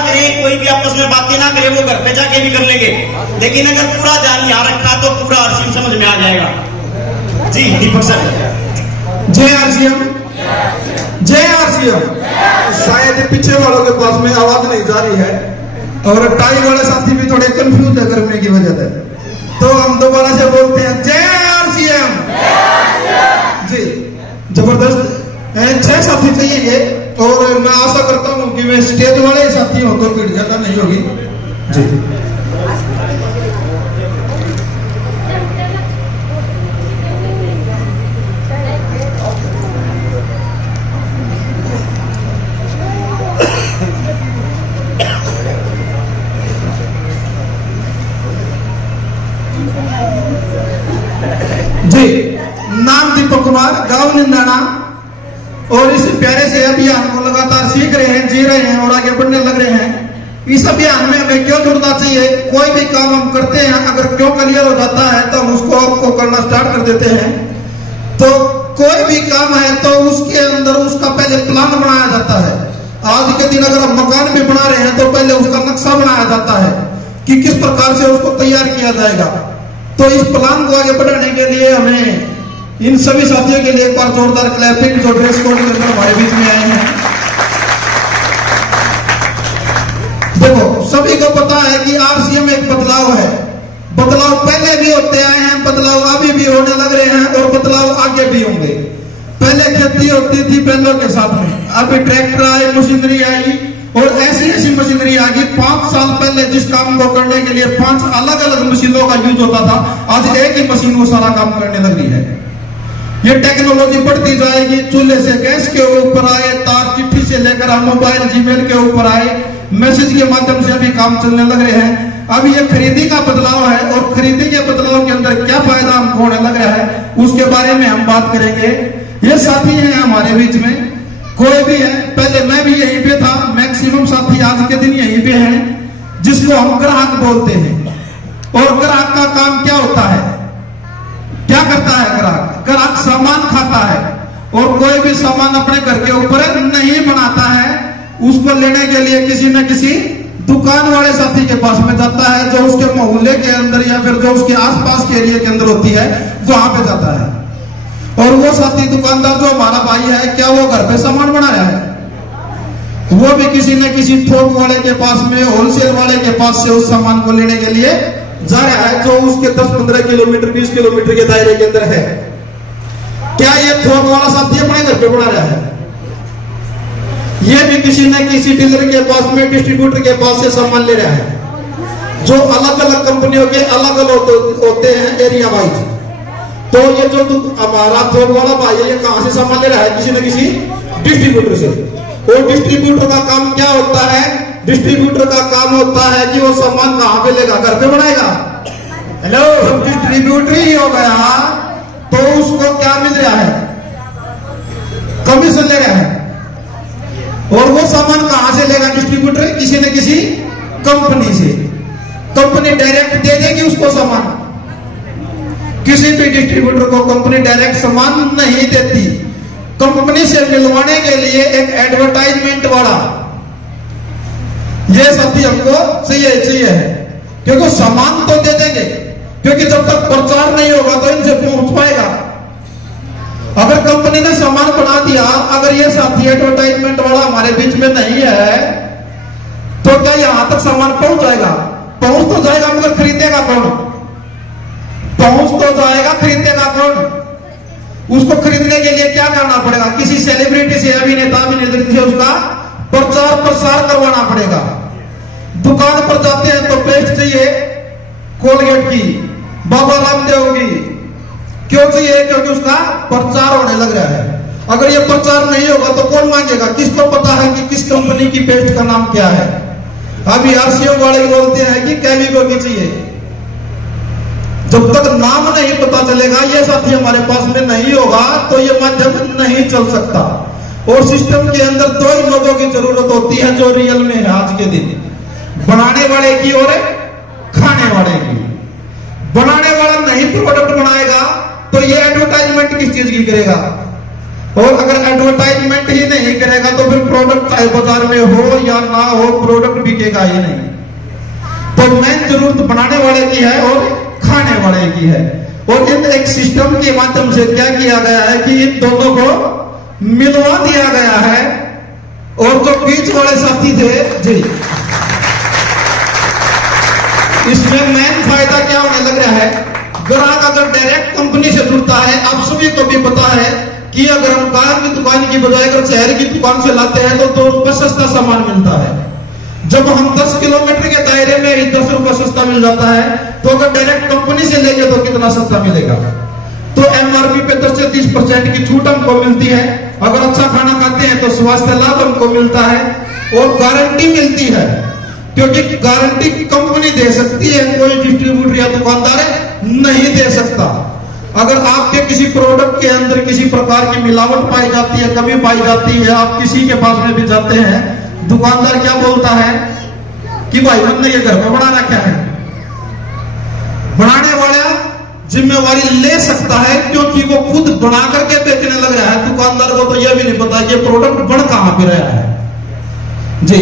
करें, कोई भी आपस में बातें ना करें, वो घर पे जाके भी कर लेंगे, लेकिन अगर पूरा ध्यान यहाँ रखा तो पूरा आरसीएम समझ में आ जाएगा। जी दीपक सर। जय आरसीएम, जय आरसीएम। शायद पीछे वालों के पास में आवाज नहीं जा रही है और टाई वाले साथी भी थोड़े कंफ्यूज है करने की वजह से, तो हम दोबारा से बोलते हैं जय आरसीएम। जी जबरदस्त 6 साथी चाहिए और मैं आशा करता हूं कि वे स्टेज वाले साथी हो तो भीड़ ज्यादा नहीं होगी। जी जी नाम दीपक कुमार, गांव निंदाना, और इस प्यारे से अभियान को लगातार सीख रहे हैं, जी रहे हैं और आगे बढ़ने लग रहे हैं। इस अभियान में हमें क्यों जुड़ना चाहिए? कोई भी काम हम करते हैं अगर क्यों क्लियर हो जाता है तो हम उसको आपको करना स्टार्ट कर देते हैं। तो कोई भी काम है तो उसके अंदर उसका पहले प्लान बनाया जाता है। आज के दिन अगर हम मकान भी बना रहे हैं तो पहले उसका नक्शा बनाया जाता है कि किस प्रकार से उसको तैयार किया जाएगा। तो इस प्लान को आगे बढ़ाने के लिए हमें इन सभी साथियों के लिए एक बार जोरदार क्लैपिंग जो ड्रेस कोड के अंदर हमारे बीच में आए हैं। देखो सभी को पता है कि आरसीएम एक बदलाव है, बदलाव पहले भी होते आए हैं, बदलाव अभी भी होने लग रहे हैं और बदलाव आगे भी होंगे। पहले खेती होती थी बैलों के साथ में, अभी ट्रैक्टर आए, मशीनरी आई और ऐसी ऐसी मशीनरी आ गई। 5 साल पहले जिस काम को करने के लिए 5 अलग अलग मशीनों का यूज होता था, आज एक ही मशीन वो सारा काम करने लग रही है। ये टेक्नोलॉजी बढ़ती जाएगी, चूल्हे से गैस के ऊपर आए, तार चिट्ठी से लेकर हम मोबाइल जीमेल के ऊपर आए, मैसेज के माध्यम से अभी काम चलने लग रहे हैं। अब ये खरीदी का बदलाव है और खरीदी के बदलाव के अंदर क्या फायदा हमको होने लग रहा है उसके बारे में हम बात करेंगे। ये साथी हैं हमारे बीच में, कोई भी है, पहले मैं भी यहीं पे था, मैक्सिमम साथी आज के दिन यहीं पे हैं, जिसको हम ग्राहक बोलते हैं। और ग्राहक का काम क्या होता है, क्या करता है ग्राहक? ग्राहक सामान खाता है और कोई भी सामान अपने घर के ऊपर नहीं बनाता है, उसको लेने के लिए किसी न किसी दुकान वाले साथी के पास में जाता है, जो उसके मोहल्ले के अंदर या फिर जो उसके आसपास के एरिया के अंदर होती है वहां पे जाता है। और वो साथी दुकानदार जो हमारा भाई है, क्या वो घर पे सामान बना रहा है? वो भी किसी न किसी थोक वाले के पास में, होलसेल वाले के पास से उस सामान को लेने के लिए जा रहा है, जो उसके 10-15 किलोमीटर 20 किलोमीटर के दायरे के अंदर है। क्या ये थोक वाला साथी अपने घर पे बना रहा है? ये भी किसी न किसी डीलर के पास में, डिस्ट्रीब्यूटर के पास से सामान ले रहा है, जो अलग अलग कंपनियों के अलग अलग होते हैं एरिया वाइज। तो ये जो हमारा थोक वाला भाई है, ये कहां से सामान ले रहा है? किसी न किसी डिस्ट्रीब्यूटर से। और डिस्ट्रीब्यूटर का काम क्या होता है? डिस्ट्रीब्यूटर का काम होता है कि वो सामान कहां पे लेगा? घर पे बनाएगा। हेलो, जब डिस्ट्रीब्यूटर ही हो गया तो उसको क्या मिल रहा है? कमीशन ले रहा है। और वो सामान कहां से लेगा डिस्ट्रीब्यूटर? किसी न किसी कंपनी से। कंपनी डायरेक्ट दे देगी उसको सामान। किसी भी डिस्ट्रीब्यूटर को कंपनी डायरेक्ट सामान नहीं देती, कंपनी से मिलवाने के लिए एक एडवर्टाइजमेंट वाला ये साथी हमको चाहिए है, क्योंकि सामान तो दे देंगे, क्योंकि जब तक प्रचार नहीं होगा तो इनसे पहुंच पाएगा। अगर कंपनी ने सामान बना दिया, अगर ये साथी एडवर्टाइजमेंट वाला हमारे बीच में नहीं है तो क्या यहां तक सामान पहुंच जाएगा? पहुंच तो जाएगा, मगर खरीदेगा कौन? पहुंच तो जाएगा, खरीदेगा कौन? उसको खरीदने के लिए क्या करना पड़ेगा? किसी सेलिब्रिटी से, अभिनेता अभिनेत्री से उसका प्रचार प्रसार करवाना पड़ेगा। दुकान पर जाते हैं तो पेस्ट चाहिए कोलगेट की, बाबा रामदेव की, क्यों चाहिए? क्योंकि उसका प्रचार होने लग रहा है। अगर ये प्रचार नहीं होगा तो कौन मांगेगा? किसको पता है कि किस कंपनी की पेस्ट का नाम क्या है? अभी आरसीएम वाले बोलते हैं कि कैविको की चाहिए। जब तक नाम नहीं पता चलेगा, ये साथी हमारे पास में नहीं होगा तो ये माध्यम नहीं चल सकता। और सिस्टम के अंदर 2 ही लोगों की जरूरत होती है जो रियल में है आज के दिन, बनाने वाले की और खाने वाले की। बनाने वाला नहीं प्रोडक्ट बनाएगा तो ये एडवर्टाइजमेंट किस चीज की करेगा? और अगर एडवर्टाइजमेंट ही नहीं करेगा तो फिर प्रोडक्ट चाहे बाजार में हो या ना हो, प्रोडक्ट बिकेगा ही नहीं। तो मेन जरूरत बनाने वाले की है और खाने वाले की है। और इन एक सिस्टम के माध्यम से क्या किया गया है कि इन दोनों को मिलवा दिया गया है। और जो बीच वाले साथी थे जी, इसमें मेन फायदा क्या होने लग रहा है, ग्राहक अगर डायरेक्ट कंपनी से जुड़ता है, आप सभी को भी पता है कि अगर हम गांव की दुकान की बजाय अगर शहर की दुकान से लाते हैं तो 2 रुपए सस्ता सामान मिलता है। जब हम 10 किलोमीटर के दायरे में ही 10 रुपए सस्ता मिल जाता है, तो अगर डायरेक्ट कंपनी से लेंगे तो कितना सस्ता मिलेगा। तो एमआरपी पे 10 से 30% की छूट हमको मिलती है। अगर अच्छा खाना खाते हैं तो स्वास्थ्य लाभ हमको मिलता है और गारंटी मिलती है, क्योंकि गारंटी कंपनी दे सकती है, कोई डिस्ट्रीब्यूटर या दुकानदार नहीं दे सकता। अगर आपके किसी प्रोडक्ट के अंदर किसी प्रकार की मिलावट पाई जाती है, कमी पाई जाती है, आप किसी के पास में भी जाते हैं, दुकानदार क्या बोलता है कि भाई हमने ये घर में बना रखा है। बनाने वाला जिम्मेवारी ले सकता है क्योंकि वो खुद बना करके बेचने लग रहा है। दुकानदार को तो यह भी नहीं पता कि प्रोडक्ट बन कहां पे रहा है जी।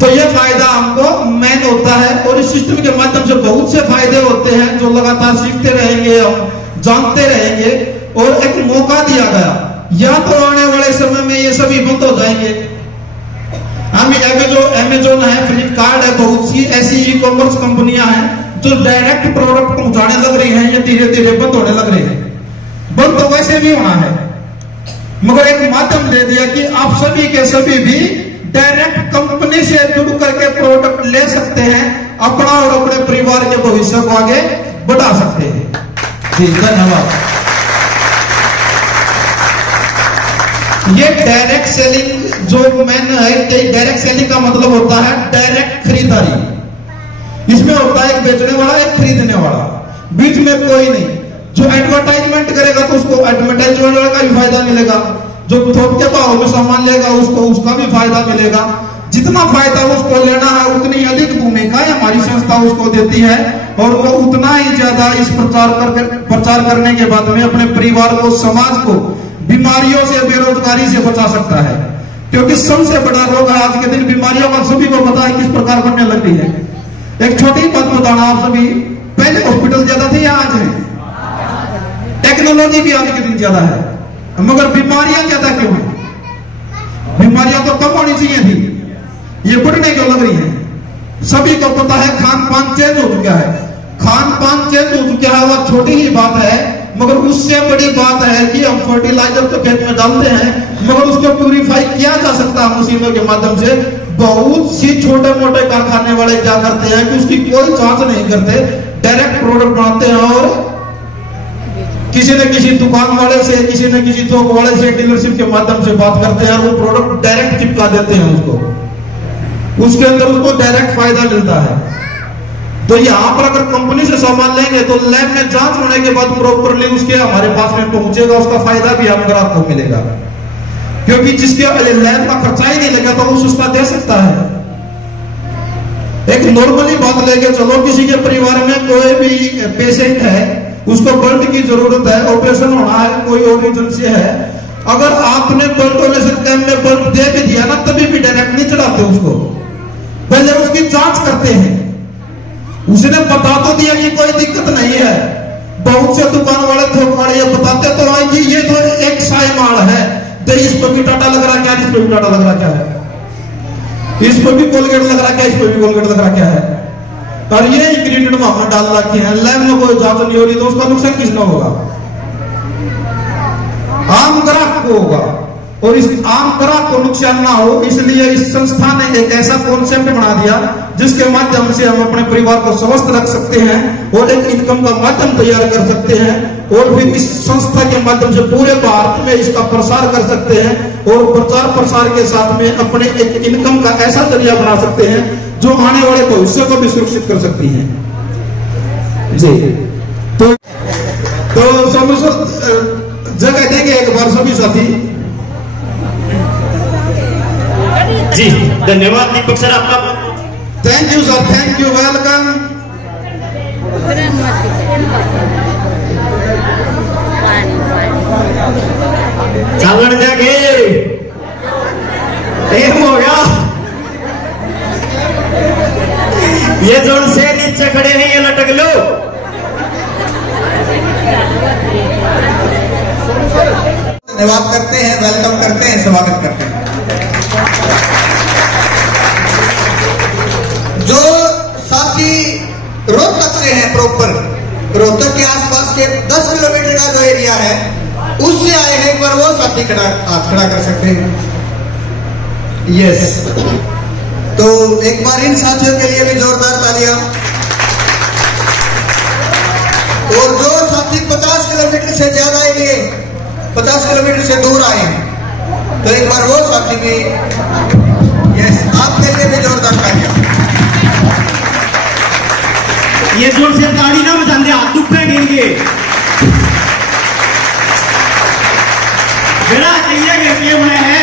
तो ये फायदा हमको मेन होता है और इस सिस्टम के माध्यम से बहुत से फायदे होते हैं जो लगातार सीखते रहेंगे, हम जानते रहेंगे। और एक मौका दिया गया, या तो आने वाले समय में ये सभी बंद हो जाएंगे। हम अमेजोन है, फ्लिपकार्ट है, बहुत सी ऐसी ई कॉमर्स कंपनियां हैं जो डायरेक्ट प्रोडक्ट पहुंचाने लग रही हैं, ये धीरे धीरे बंद होने लग रही है। बंद तो वैसे भी होना है, मगर एक माध्यम दे दिया कि आप सभी के सभी भी डायरेक्ट कंपनी से जुड़ करके प्रोडक्ट ले सकते हैं, अपना और अपने परिवार के भविष्य को आगे बढ़ा सकते हैं जी। धन्यवाद। ये डायरेक्ट सेलिंग जो मैन है, डायरेक्ट सेलिंग का मतलब होता है डायरेक्ट खरीदारी। इसमें होता है एक बेचने वाला, एक खरीदने वाला, बीच में कोई नहीं। जो एडवर्टाइजमेंट करेगा तो उसको एडवर्टाइजमेंट का भी फायदा मिलेगा, जो थोक के भाव में सामान लेगा उसको उसका भी फायदा मिलेगा। जितना फायदा उसको लेना है उतनी अधिक भूमिका हमारी संस्था उसको देती है और वो उतना ही ज्यादा इस प्रचार करने के बाद में अपने परिवार को, समाज को बीमारियों से, बेरोजगारी से बचा सकता है। क्योंकि सबसे बड़ा रोग है आज के दिन बीमारियों का, सभी को पता है किस प्रकार बनने लग रही है। एक छोटी बात बताना आप सभी, पहले हॉस्पिटल ज्यादा थे या आज है? टेक्नोलॉजी भी आज के दिन ज्यादा है, मगर बीमारियां ज्यादा क्यों है? बीमारियां तो कम होनी चाहिए थी, ये बढ़ने क्यों लग रही है? सभी को पता है खान पान चेंज हो चुका है। खान पान चेंज हो चुका है वह छोटी ही बात है, मगर उससे बड़ी बात है कि हम फर्टिलाइजर तो खेत में डालते हैं, मगर उसको प्यूरिफाई किया जा सकता है मशीनों के माध्यम से। बहुत सी छोटे मोटे कारखाने वाले क्या करते हैं कि उसकी कोई जांच नहीं करते, डायरेक्ट प्रोडक्ट बनाते हैं और किसी न किसी दुकान वाले से, किसी न किसी थोक वाले से डीलरशिप के माध्यम से बात करते हैं, वो प्रोडक्ट डायरेक्ट चिपका देते हैं उसको, उसके अंदर उसको डायरेक्ट फायदा मिलता है। तो यहाँ पर अगर कंपनी से सामान लेंगे तो लैब में जांच होने के बाद प्रॉपरली उसके हमारे पास में पहुंचेगा, उसका फायदा भी हम ग्राहक को मिलेगा। क्योंकि जिसके लैब का खर्चा ही नहीं लगा तो वो सस्ता दे सकता है। एक नॉर्मली बात लेके चलो, किसी के परिवार में कोई भी पेशेंट है, उसको ब्लड की जरूरत है, ऑपरेशन होना है, कोई और रीजन से है, अगर आपने ब्लड डोनेशन कैंप में ब्लड दे भी दिया ना, तभी भी डायरेक्ट नहीं चढ़ाते उसको, पहले उसकी जांच करते हैं। उसने बता तो दिया कि कोई दिक्कत नहीं है। बहुत से दुकान वाले, थोक वाले ये बताते तो है कि ये तो एक साइमाल है, तो इस पर भी टाटा लग रहा क्या, इस पर भी टाटा लग रहा क्या है, इस पर भी कोलगेट लग रहा क्या, इस पर भी कोलगेट लग रहा क्या है, और ये इंग्रेडिएंट वहां डाल रखे हैं। लैब में कोई जांच नहीं हो रही तो उसका नुकसान किसका होगा? आम ग्राहक को होगा। और इस आम ग्राहक को नुकसान ना हो, इसलिए इस संस्था ने एक ऐसा कॉन्सेप्ट बना दिया जिसके माध्यम से हम अपने परिवार को स्वस्थ रख सकते हैं और एक इनकम का माध्यम तैयार कर सकते हैं, और फिर इस संस्था के माध्यम से पूरे भारत में इसका प्रसार कर सकते हैं, और प्रचार प्रसार के साथ में अपने एक इनकम का ऐसा जरिया बना सकते हैं जो आने वाले भविष्य को भी सुरक्षित कर सकती है जी। तो जगह देंगे एक बार सभी साथी जी। धन्यवाद दीपक सर आपका। Thank you sir, thank you, welcome. पानी चलन जाके टाइम हो गया। ये जोन से नीचे खड़े हैं ये लटक लो। धन्यवाद करते हैं, वेलकम करते हैं, स्वागत करते हैं। जो साथी रोहतक से हैं, प्रॉपर रोहतक के आसपास के 10 किलोमीटर का जो एरिया है उससे आए हैं, एक बार वो साथी हाथ खड़ा कर सकते हैं। यस, तो एक बार इन साथियों के लिए भी जोरदार तालियां। और जो साथी 50 किलोमीटर से ज्यादा एरिया, 50 किलोमीटर से दूर आए हैं, तो एक बार वो साथी भी, यस, आपके लिए भी जोरदार तालियां। ये जोर से ताड़ी ना बजाते, हाथ दुखने गिरेंगे। बेड़ा चाहिए कि ये मैं है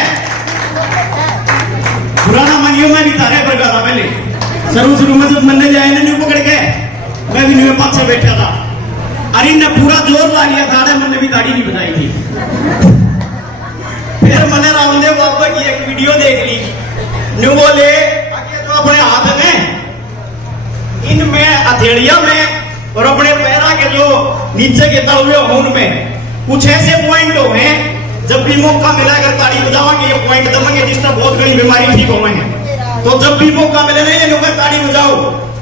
पुराना मनियों में भी तारे पर गया था पहले। शुरू में जब मंदिर जाए ना न्यू पकड़ के, मैं भी न्यू पास से बैठा था। अरे ने पूरा जोर ला लिया था, मैंने भी ताड़ी नहीं बजाई थी। फिर मैंने रामदेव बाबा की एक वीडियो देख ली। न्यू बोले तो अपने हाथ में, इनमें हथेलिया में और अपने पैरा के जो नीचे के तलवे हो उनमें कुछ ऐसे पॉइंट हो हैं, जब भी मौका मिला अगर ताड़ी बजाओगे ये पॉइंट दबेंगे, जिससे बहुत बड़ी बीमारी ठीक हो है। तो जब भी मौका मिले ना ये लोग ताड़ी बजाओ,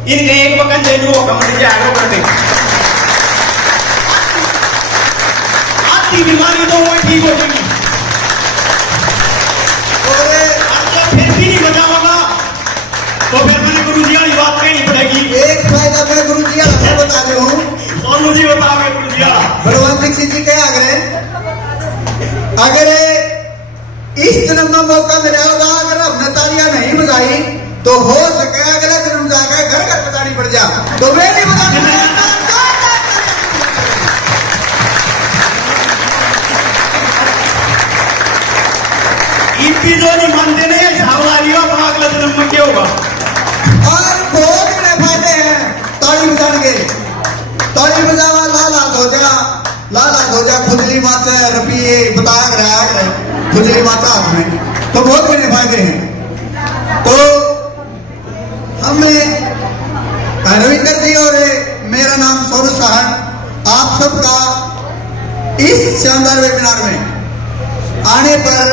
इनके एक बकन दे दो कमर जाएगा करते। आपकी बीमारी तो वो ठीक हो जाएगी। फिर भी नहीं बजाओगा तो फिर मैंने गुरु जी वाली बात कहनी पड़ेगी। एक फायदा मैं गुरु जी आपको बता रहा हूँ, सोनू जी बताओगे गुरु जी वाला। बलवंत सिंह जी क्या अगर इस जन्म में मौका मिला होगा, अगर हमने तालियां नहीं बजाई तो हो सके अगला जन्म जाकर घर घर बजानी पड़ जा, तो वे नहीं बजानी। इनकी जो नहीं मानते नहीं झावलालियों अपना अगला जन्म में क्या होगा। और बहुत बड़े फायदे हैं ताली बजाने के। ताली बजावा लाला धोजा खुजली माता रपिए बताया खुजली माता हाथ में, तो बहुत बड़े फायदे हैं। तो हमें रविंदर जी और मेरा नाम सोनू साहन, आप सबका इस शानदार वेबिनार में आने पर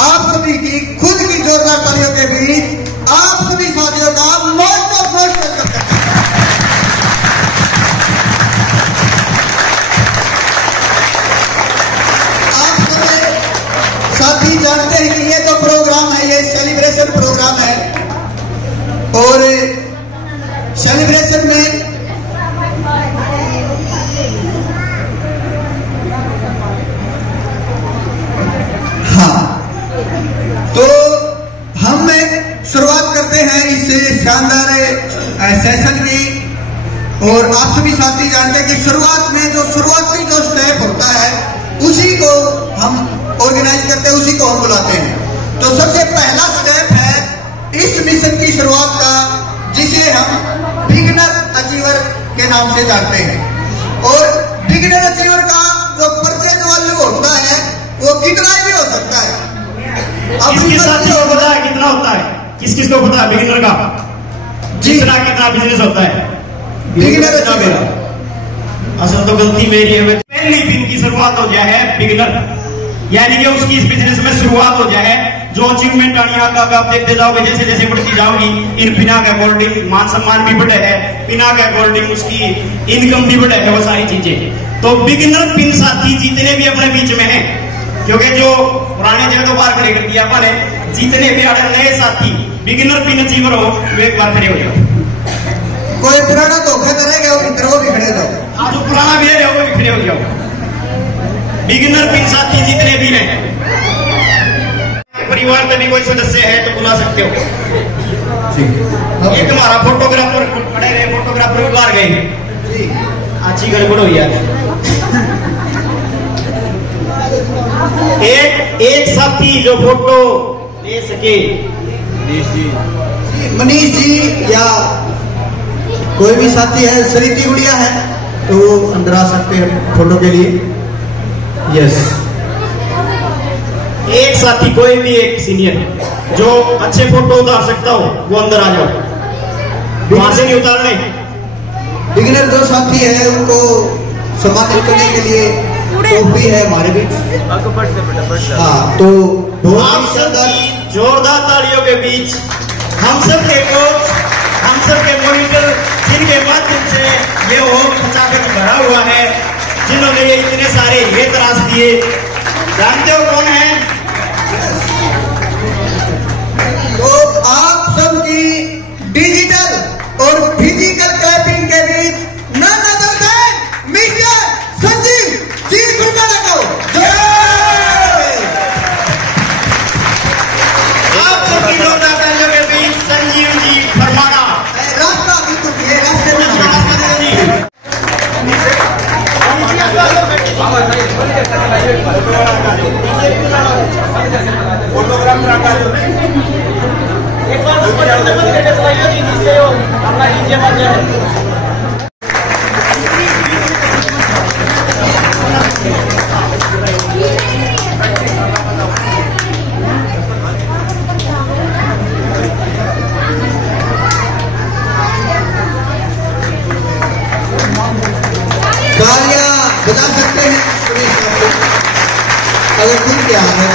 आप सभी की खुद की जोरदार तालियों के बीच आप सभी साथियों का मोस्ट ऑफ मोस्ट वेलकम करते हैं। आप सभी साथी जानते हैं कि ये जो प्रोग्राम है ये सेलिब्रेशन प्रोग्राम है, और सेलिब्रेशन में तो हम शुरुआत करते हैं इस शानदार सेशन की। और आप सभी साथी जानते हैं कि शुरुआत में जो शुरुआती जो स्टेप होता है उसी को हम ऑर्गेनाइज करते हैं, उसी को हम बुलाते हैं। तो सबसे पहला स्टेप है इस मिशन की शुरुआत का, जिसे हम बिगिनर अचीवर के नाम से जानते हैं। और बिगिनर अचीवर का जो परचेज वैल्यू होता है वो कितना भी हो सकता है। किसके साथी को पता है कितना होता है? किस किस को पता है बिगिनर का कितना बिजनेस होता है? बिगिनर मेरा असल तो गलती मेरी है। पहली दिन की शुरुआत हो जाए है बिगिनर, यानी कि उसकी इस बिजनेस में शुरुआत हो जाए, जो अचीवमेंट आप देखते जाओगे जैसे जैसे बढ़ती जाओगी, इन बिना के अकॉर्डिंग मान सम्मान भी बढ़े है, बिना के अकॉर्डिंग उसकी इनकम भी बढ़े है, वो सारी चीजें। तो बिगिनर पिन साथी जितने भी अपने बीच में है, क्योंकि जो पुराने जगह बार खड़े कर दिया अपन है, जितने भी आड़े नए साथी बिगिनर पिन अचीवर हो वो एक बार खड़े हो जाओ। कोई पुराना धोखा करेगा वो भी खड़े हो जाओ। हाँ, जो पुराना भी है वो भी खड़े हो जाओ। बिगिनर पिन साथी जितने भी हैं, परिवार में भी कोई सदस्य है तो बुला सकते हो। एक हमारा फोटोग्राफर खड़े रहे, फोटोग्राफर भी बाहर गए, अच्छी गड़बड़ हुई है। एक साथी जो फोटो ले सके, मनीष जी या कोई भी साथी है, सरिती गुड़िया है तो वो अंदर आ सकते हैं फोटो के लिए। यस, एक साथी कोई भी एक सीनियर जो अच्छे फोटो उतार सकता हो वो अंदर आ जाओ, वहां से नहीं उतारने। बिगिनर जो साथी है उनको सम्मानित करने के लिए ट्रॉफी है हमारे बीच। हाँ, तो आप सबकी जोरदार तालियों के बीच हम सब के कोच, हम सब के मॉनिटर, जिनके माध्यम से ये हॉल खचाखच भरा हुआ है, जिन्होंने ये इतने सारे ये तराश दिए, जानते हो कौन है? तो आप सबकी डिजिटल और फिजिकल क्लैपिंग के बीच none other than mister Sanjeev ji फरमाना को आप सबकी जोरदार तालियों के बीच संजीव जी फरमाना। रास्ता बिल्कुल ये रास्ते में गालियां बजा सकते हैं अगर खुद क्या है।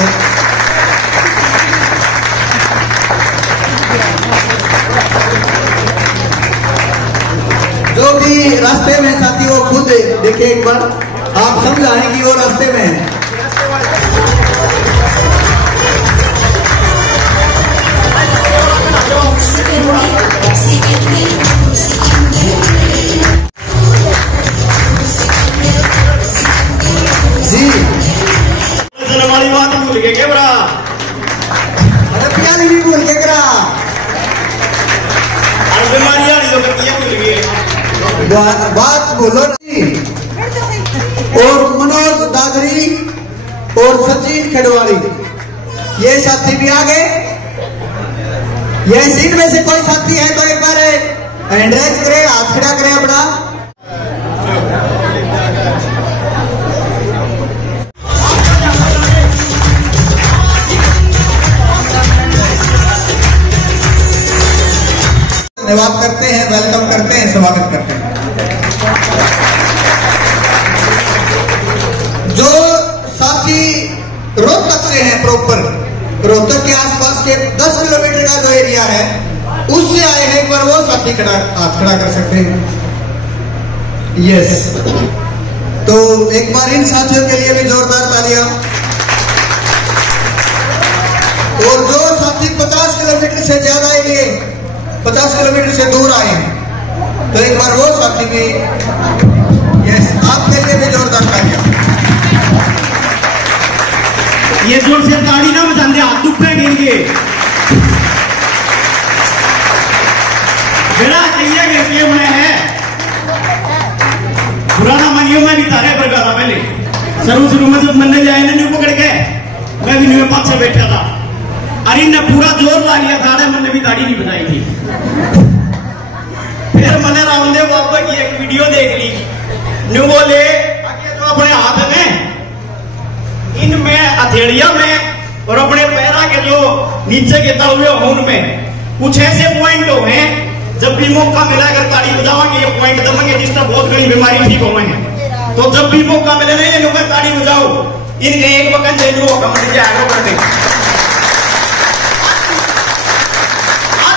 जो भी रास्ते में साथी वो खुद देखिए एक बार, आप समझाएं कि वो रास्ते में है। हमारी बात भूल गए क्या बड़ा? अरे प्याली भी भूल के करा, बीमारियां नहीं तो किया भूल गए। बात बोलो जी। और मनोज दादरी और सचिन खेड़वाड़ी ये साथी भी आ गए। ये सीट में से कोई साथी है तो एक बार हैंड रेज करे, हाथ खड़ा करे अपना। धन्यवाद करते हैं, वेलकम करते हैं, स्वागत करते हैं। जो साथी रोहतक से हैं, प्रॉपर रोहतक के आसपास के 10 किलोमीटर का जो एरिया है उससे आए हैं, एक बार वो साथी हाथ खड़ा कर सकते हैं। यस, तो एक बार इन साथियों के लिए भी जोरदार तालियां। और जो साथी 50 किलोमीटर से ज्यादा एरिया 50 किलोमीटर से दूर आए हैं तो एक बार वो साथी भी, यस, आपके लिए भी जोरदार तालियां। ये जोर से ताड़ी ना बजाते, हाथ दुखने गिरेंगे। बेड़ा चाहिए कि इसलिए मैं है पुराना मनियों में भी तारे पर था पहले शुरू में जब मनने जाए ना न्यू पकड़ के, मैं भी न्यू पास से बैठा था। अरे ने पूरा जोर ला लिया था, मैंने भी ताड़ी नहीं बजाई थी। फिर मैंने रामदेव बाबा की एक वीडियो देख ली, न्यू बोले तो अपने हाथ में इनमें हथेलिया में और अपने पैरा के जो नीचे के तलवे हो उनमें कुछ ऐसे पॉइंट हो हैं, जब भी मौका मिला अगर ताड़ी बजाओगे ये पॉइंट दबेंगे जिससे बहुत बड़ी बीमारी ठीक होंगे। तो जब भी मौका मिले ना ये ताड़ी बजाओ, इनके एक वक्त जो करते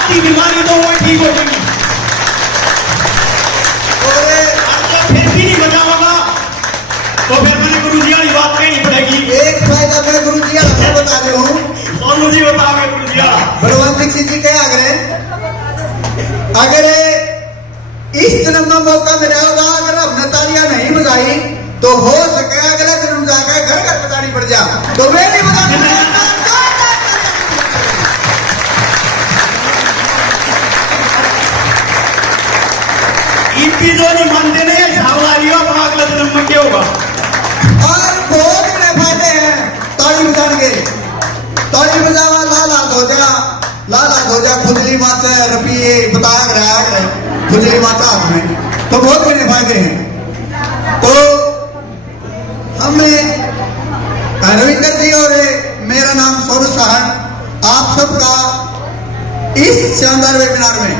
की बीमारी तो वो ठीक हो जाएगी। और फिर भी नहीं बचाऊंगा तो फिर मैंने गुरु जी वाली बात कहनी पड़ेगी। एक फायदा मैं गुरु जी बता रहा हूँ, सोनू जी बताओगे गुरु जी बलवंत सिंह जी क्या अगर इस जन्म में मौका मिला होगा, अगर हमने तालियां नहीं बजाई तो हो सके अगला जन्म जाकर घर घर बजानी पड़ जा, तो मैं नहीं बजा। इनकी जो नहीं मानते नहीं झावलारियों अपना अगला जन्म में क्या होगा। और बहुत बड़े फायदे हैं ताली बजाने के। ताली बजावा लाला धोजा खुजली माता रपिए बताया गया खुजली माता हाथ में, तो बहुत बड़े फायदे हैं। तो हमें रविंदर जी और मेरा मेरा नाम सौरभ साहन। आप सबका इस शानदार वेबिनार में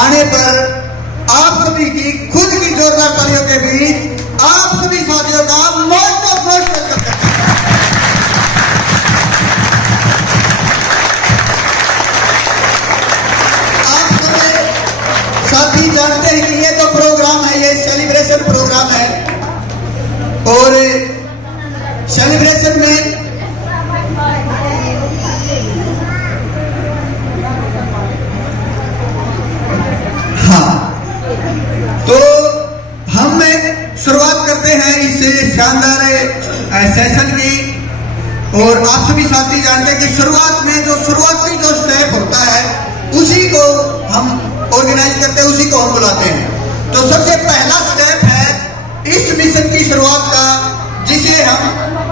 आने पर आप सभी की खुद की जोरदार तालियों के बीच आप सभी साथियों का मोस्ट ऑफ मोस्ट वेलकम करता हूं। आप सभी साथी जानते हैं कि ये जो प्रोग्राम है ये सेलिब्रेशन प्रोग्राम है और सेलिब्रेशन में हाँ तो हम शुरुआत करते हैं इस शानदार सेशन की। और आप सभी साथी जानते हैं कि शुरुआत में जो शुरुआती जो स्टेप होता है उसी को हम ऑर्गेनाइज करते हैं, उसी को हम बुलाते हैं। तो सबसे पहला स्टेप है इस मिशन की शुरुआत का, जिसे हम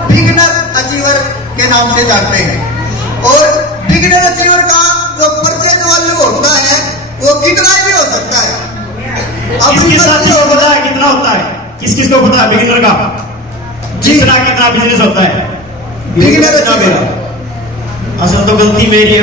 बिगिनर अचीवर के नाम से जानते हैं। और बिगिनर अचीवर का जो परचेज वैल्यू होता है वो कितना भी हो सकता है। अब किसके साथ को पता है कितना होता है? किस किस को पता है बिगिनर का जितना कितना बिजनेस होता है? बिगिनर अचीवर असल तो गलती मेरी है।